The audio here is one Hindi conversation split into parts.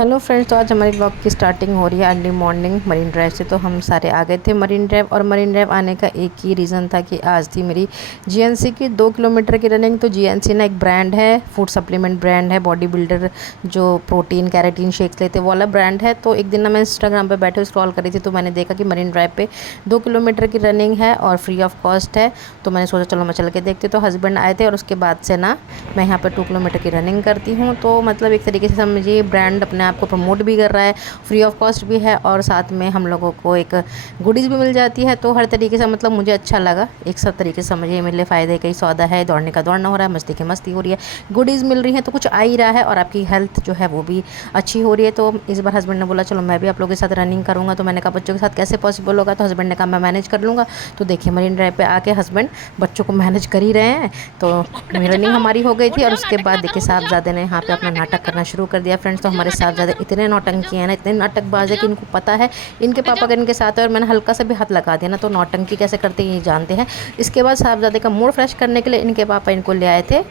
हेलो फ्रेंड्स, तो आज हमारी ब्लॉग की स्टार्टिंग हो रही है अर्ली मॉर्निंग मरीन ड्राइव से। तो हम सारे आ गए थे मरीन ड्राइव, और मरीन ड्राइव आने का एक ही रीज़न था कि आज थी मेरी जीएनसी की 2 किलोमीटर की रनिंग। तो जीएनसी ना एक ब्रांड है, फूड सप्लीमेंट ब्रांड है, बॉडी बिल्डर जो प्रोटीन कैरेटीन शेक्स लेते वो वाला ब्रांड है। तो एक दिन ना मैं इंस्टाग्राम पर बैठे स्क्रॉल करी थी, तो मैंने देखा कि मरीन ड्राइव पर 2 किलोमीटर की रनिंग है और फ्री ऑफ कॉस्ट है। तो मैंने सोचा चलो मैं चल के देखती। तो हस्बैंड आए थे और उसके बाद से ना मैं यहाँ पर 2 किलोमीटर की रनिंग करती हूँ। तो मतलब एक तरीके से समझिए ब्रांड अपने आप को प्रमोट भी कर रहा है, फ्री ऑफ कॉस्ट भी है, और साथ में हम लोगों को एक गुडीज़ भी मिल जाती है। तो हर तरीके से मतलब मुझे अच्छा लगा। एक सब तरीके से समझिए मेरे लिए फ़ायदे का ही सौदा है। दौड़ने का दौड़ना हो रहा है, मस्ती की मस्ती हो रही है, गुडीज़ मिल रही हैं, तो कुछ आ ही रहा है, और आपकी हेल्थ जो है वो भी अच्छी हो रही है। तो इस बार हस्बैंड ने बोला चलो मैं भी आप लोगों के साथ रनिंग करूँगा। तो मैंने कहा बच्चों के साथ कैसे पॉसिबल होगा। तो हस्बैंड ने कहा मैं मैनेज कर लूँगा। तो देखिए मरीन ड्राइव पे आके हस्बैंड बच्चों को मैनेज कर ही रहे हैं। तो रनिंग हमारी हो गई थी, और उसके बाद देखिए साहबजादे ने यहाँ पे अपना नाटक करना शुरू कर दिया। फ्रेंड्स, तो हमारे साहबजादे इतने नौटंकी हैं ना, इतने नाटकबाज है कि इनको पता है इनके पापा का इनके साथ है, और मैंने हल्का सा भी हाथ लगा दिया ना तो नौटंकी कैसे करते हैं ये जानते हैं। इसके बाद साहबजादे का मूड फ्रेश करने के लिए इनके पापा इनको ले आए थे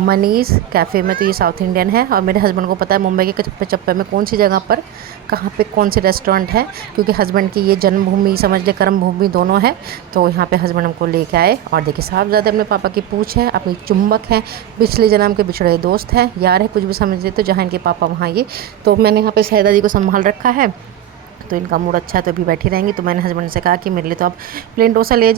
मनीष कैफ़े में। तो ये साउथ इंडियन है, और मेरे हस्बैंड को पता है मुंबई के चप्पे चप्पे में कौन सी जगह पर कहाँ पे कौन सी रेस्टोरेंट है, क्योंकि हस्बैंड की ये जन्मभूमि समझ ले कर्म भूमि दोनों है। तो यहाँ पे हस्बैंड हमको लेके आए, और देखिए साहबजादे अपने पापा की पूछ है, अपनी चुंबक है, पिछले जन्म के बिछड़े दोस्त हैं, यार है, कुछ भी समझ लेते। तो जहाँ इनके पापा वहाँ ये। तो मैंने यहाँ पे शहजादी को संभाल रखा है, तो इनका मूड अच्छा है तो अभी बैठी रहेंगी। तो मैंने हस्बैंड से कहा कि मेरे लिए तो आप प्लेन डोसा ले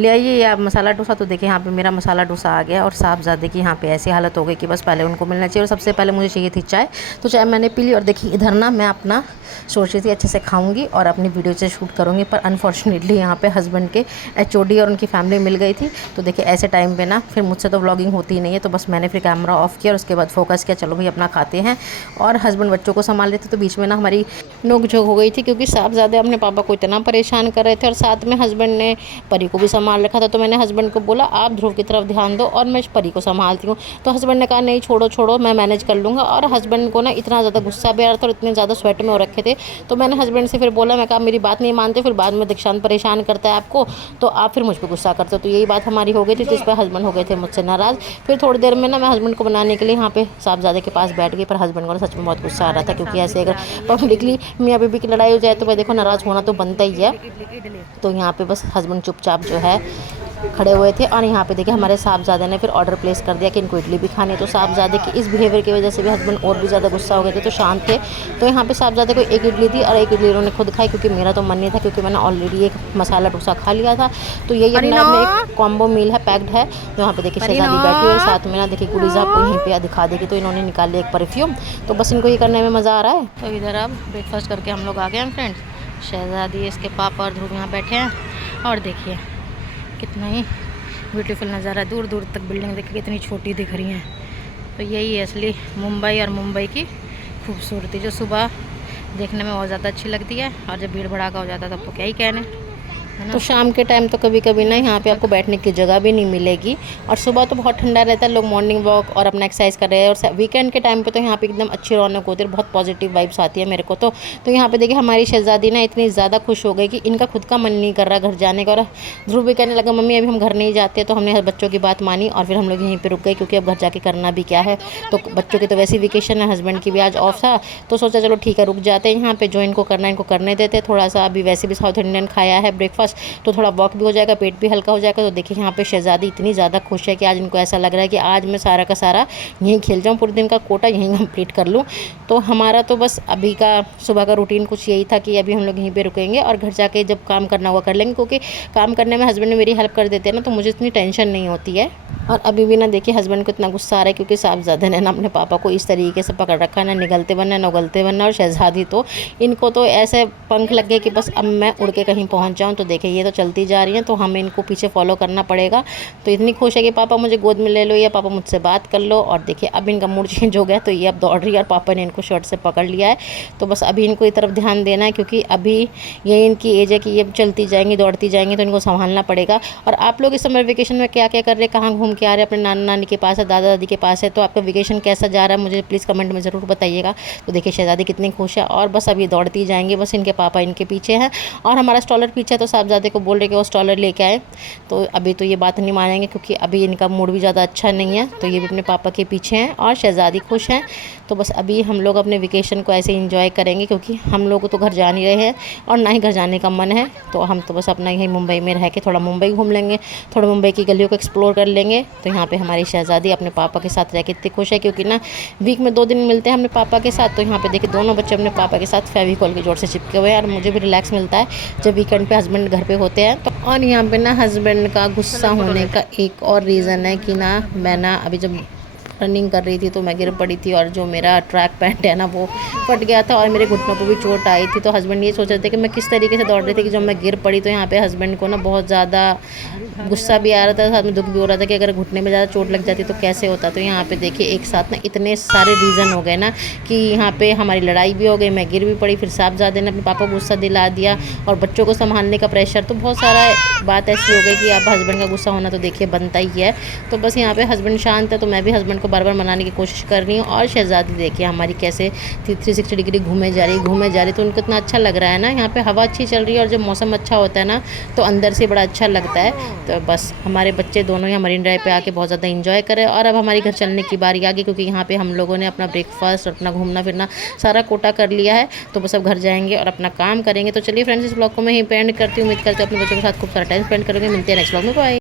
आइए या मसाला डोसा। तो देखिए यहाँ पे मेरा मसाला डोसा आ गया, और साहबजादे की यहाँ पे ऐसी हालत हो गई कि बस पहले उनको मिलना चाहिए, और सबसे पहले मुझे चाहिए थी चाय। तो चाय मैंने पी ली, और देखिए इधर ना मैं अपना सोच रही थी अच्छे से खाऊंगी और अपनी वीडियो से शूट करूँगी, पर अनफॉर्चुनेटली यहाँ पे हस्बैंड के एचओडी और उनकी फैमिली मिल गई थी। तो देखिए ऐसे टाइम पे ना फिर मुझसे तो व्लॉगिंग होती ही नहीं है। तो बस मैंने फिर कैमरा ऑफ किया, और उसके बाद फोकस किया चलो भाई अपना खाते हैं, और हस्बैंड बच्चों को संभाल लेते। तो बीच में ना हमारी नोक झोंक हो गई थी, क्योंकि साहबजादे अपने पापा को इतना परेशान कर रहे थे, और साथ में हस्बैंड ने परी को भी संभाल रखा था। तो मैंने हस्बैंड को बोला आप ध्रुव की तरफ ध्यान दो और मैं परी को संभालती हूँ। तो हस्बैंड ने कहा नहीं छोड़ो छोड़ो मैं मैनेज कर लूँगा। और हस्बैंड को ना इतना ज़्यादा गुस्सा भी आ रहा था, और इतने ज़्यादा स्वेट में हो रखे थे। तो मैंने हस्बैंड से फिर बोला, मैं कहा मेरी बात नहीं मानते, फिर बाद में दीक्षांत परेशान करता है आपको, तो आप फिर मुझ पर गुस्सा करते हो। तो यही बात हमारी हो गई थी, जिस पर हस्बैंड हो गए थे मुझसे नाराज़। फिर थोड़ी देर में ना मैं हस्बैंड को बनाने के लिए यहाँ पे साहबजादे के पास बैठ गई, पर हस्बैंड को सच में बहुत गुस्सा आ रहा था, क्योंकि ऐसे अगर पब्लिकली मियाँ बीबी की लड़ाई हो जाए तो भाई देखो नाराज़ होना तो बनता ही है। तो यहाँ पे बस हस्बैंड चुपचाप जो है खड़े हुए थे, और यहाँ पे देखिए हमारे साहबजादे ने फिर ऑर्डर प्लेस कर दिया कि इनको इडली भी खानी है। तो साहबजादे की इस बिहेवियर की वजह से भी हस्बैंड और भी ज़्यादा गुस्सा हो गए थे, तो शांत थे। तो यहाँ पे साहबजादे को एक इडली दी, और एक इडली उन्होंने खुद खाई, क्योंकि मेरा तो मन नहीं था, क्योंकि मैंने ऑलरेडी एक मसाला डोसा खा लिया था। तो यही अपने आप में एक कॉम्बो मील है, पैक्ड है। तो यहाँ पे देखिए शहजादी बैठी हुई, और साथ में ना देखिए गुडीज़ आपको यहीं पे दिखा देगी। तो इन्होंने निकाल लिया एक परफ्यूम, तो बस इनको ये करने में मज़ा आ रहा है। तो इधर अब ब्रेकफास्ट करके हम लोग आ गए हैं फ्रेंड्स। शहजादी, इसके पापा और ध्रुव यहाँ बैठे हैं, और देखिए कितना ही ब्यूटीफुल नज़ारा, दूर दूर तक बिल्डिंग देखिए कितनी छोटी दिख रही हैं। तो यही है असली मुंबई, और मुंबई की खूबसूरती जो सुबह देखने में बहुत ज़्यादा अच्छी लगती है, और जब भीड़ भड़ाका हो जाता है तब तो क्या ही कहने। तो शाम के टाइम तो कभी कभी ना यहाँ पे आपको बैठने की जगह भी नहीं मिलेगी, और सुबह तो बहुत ठंडा रहता है, लोग मॉर्निंग वॉक और अपना एक्सरसाइज कर रहे हैं, और वीकेंड के टाइम पे तो यहाँ पे एकदम अच्छी रौनक होती है, बहुत पॉजिटिव वाइब्स आती है मेरे को। तो यहाँ पे देखिए हमारी शहजादी ना इतनी ज़्यादा खुश हो गई कि इनका खुद का मन नहीं कर रहा घर जाने का, और ध्रुव भी कहने लगा मम्मी अभी हम घर नहीं जाते। तो हमने बच्चों की बात मानी, और फिर हम लोग यहीं पर रुक गए, क्योंकि अब घर जाके करना भी क्या है। तो बच्चों की तो वैसी वेकेशन है, हस्बैंड की भी आज ऑफ था, तो सोचा चलो ठीक है रुक जाते हैं यहाँ पे, जो इनको करना है इनको करने देते थोड़ा सा। अभी वैसे भी साउथ इंडियन खाया है ब्रेकफास्ट, तो थोड़ा वॉक भी हो जाएगा, पेट भी हल्का हो जाएगा। तो देखिए यहाँ पे शहजादी इतनी ज़्यादा खुश है कि आज इनको ऐसा लग रहा है कि आज मैं सारा का सारा यहीं खेल जाऊँ, पूरे दिन का कोटा यहीं कंप्लीट कर लूँ। तो हमारा तो बस अभी का सुबह का रूटीन कुछ यही था कि अभी हम लोग यहीं पे रुकेंगे, और घर जाके जब काम करना हुआ कर लेंगे, क्योंकि काम करने में हस्बैंड मेरी हेल्प कर देते हैं ना, तो मुझे इतनी टेंशन नहीं होती है। और अभी भी ना देखिए हस्बैंड को इतना गुस्सा आ रहा है, क्योंकि साहबजादे ने ना अपने पापा को इस तरीके से पकड़ रखा है, ना निगलते बनना ना उगलते बनना। और शहजादी तो इनको तो ऐसे पंख लग गए कि बस अब मैं उड़ के कहीं पहुंच जाऊं। तो देखिए ये तो चलती जा रही हैं, तो हमें इनको पीछे फॉलो करना पड़ेगा। तो इतनी खुश है कि पापा मुझे गोद में ले लो, या पापा मुझसे बात कर लो। और देखिए अब इनका मूड चेंज हो गया, तो ये अब दौड़ रही है, और पापा ने इनको शर्ट से पकड़ लिया है। तो बस अभी इनको इस तरफ ध्यान देना है, क्योंकि अभी ये इनकी एज है कि ये चलती जाएंगी दौड़ती जाएंगी, तो इनको संभालना पड़ेगा। और आप लोग इस समर वेकेशन में क्या क्या कर रहे हैं, कहाँ घूम के आ रहे हैं, अपने नाना नानी के पास है, दादा दादी के पास है, तो आपका वेकेशन कैसा जा रहा है मुझे प्लीज़ कमेंट में ज़रूर बताइएगा। तो देखिए शहजादी कितनी खुश है, और बस अभी दौड़ती जाएंगी, बस इनके पापा इनके पीछे हैं, और हमारा स्टॉलर पीछे है। तो साहबजादे को बोल रहे कि वो स्ट्रॉलर लेके आए, तो अभी तो ये बात नहीं मानेंगे क्योंकि अभी इनका मूड भी ज़्यादा अच्छा नहीं है। तो ये भी अपने पापा के पीछे हैं और शहज़ादी खुश हैं। तो बस अभी हम लोग अपने वेकेशन को ऐसे इंजॉय करेंगे क्योंकि हम लोग तो घर जा नहीं रहे हैं और ना ही घर जाने का मन है। तो हम तो बस अपना यही मुंबई में रह के थोड़ा मुंबई घूम लेंगे, थोड़ा मुंबई की गलियों को एक्सप्लोर कर लेंगे। तो यहाँ पे हमारी शहज़ादी अपने पापा के साथ रह के इतनी खुश है क्योंकि ना वीक में 2 दिन मिलते हैं अपने पापा के साथ। तो यहाँ पे देखिए दोनों बच्चे अपने पापा के साथ फेविकॉल की जोड़ से चिपके हुए हैं और मुझे भी रिलैक्स मिलता है जब वीकेंड पे हस्बैंड घर पे होते हैं। तो और यहाँ पे ना हस्बैंड का गुस्सा होने का एक और रीज़न है कि ना मैं ना अभी जब रनिंग कर रही थी तो मैं गिर पड़ी थी और जो मेरा ट्रैक पैंट है ना वो फट गया था और मेरे घुटनों पर भी चोट आई थी। तो हस्बैंड ये सोच रहे थे कि मैं किस तरीके से दौड़ रही थी कि जब मैं गिर पड़ी तो यहाँ पे हस्बैंड को ना बहुत ज़्यादा गुस्सा भी आ रहा था, साथ में दुख भी हो रहा था कि अगर घुटने में ज़्यादा चोट लग जाती तो कैसे होता। तो यहाँ पे देखिए एक साथ ना इतने सारे रीज़न हो गए ना कि यहाँ पे हमारी लड़ाई भी हो गई, मैं गिर भी पड़ी, फिर साहबजादे ने अपने पापा को गुस्सा दिला दिया और बच्चों को संभालने का प्रेशर। तो बहुत सारा बात ऐसी हो गई कि अब हस्बैंड का गुस्सा होना तो देखिए बनता ही है। तो बस यहाँ पे हस्बैंड शांत है तो मैं भी हस्बैंड को बार बार मनाने की कोशिश कर रही हूँ। और शहज़ादी देखिए हमारी कैसे 360 डिग्री घूमे जा रही तो उनको इतना अच्छा लग रहा है ना। यहाँ पे हवा अच्छी चल रही है और जब मौसम अच्छा होता है ना तो अंदर से बड़ा अच्छा लगता है। तो बस हमारे बच्चे दोनों यहाँ मरीन ड्राइव पे आके बहुत ज़्यादा इंजॉय करें। और अब हमारी घर चलने की बारी आ गई क्योंकि यहाँ पे हम लोगों ने अपना ब्रेकफास्ट और अपना घूमना फिरना सारा कोटा कर लिया है। तो बस अब घर जाएंगे और अपना काम करेंगे। तो चलिए फ्रेंड्स, इस ब्लॉग को मैं यहीं पे एंड करती हूँ। उम्मीद करती हूँ अपने बच्चों के साथ खूब सारा टाइम स्पेंड करेंगे। मिलते हैं नेक्स्ट ब्लॉग में, बाय।